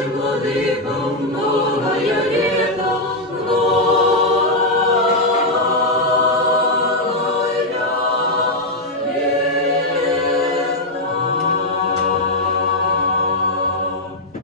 Червони помога я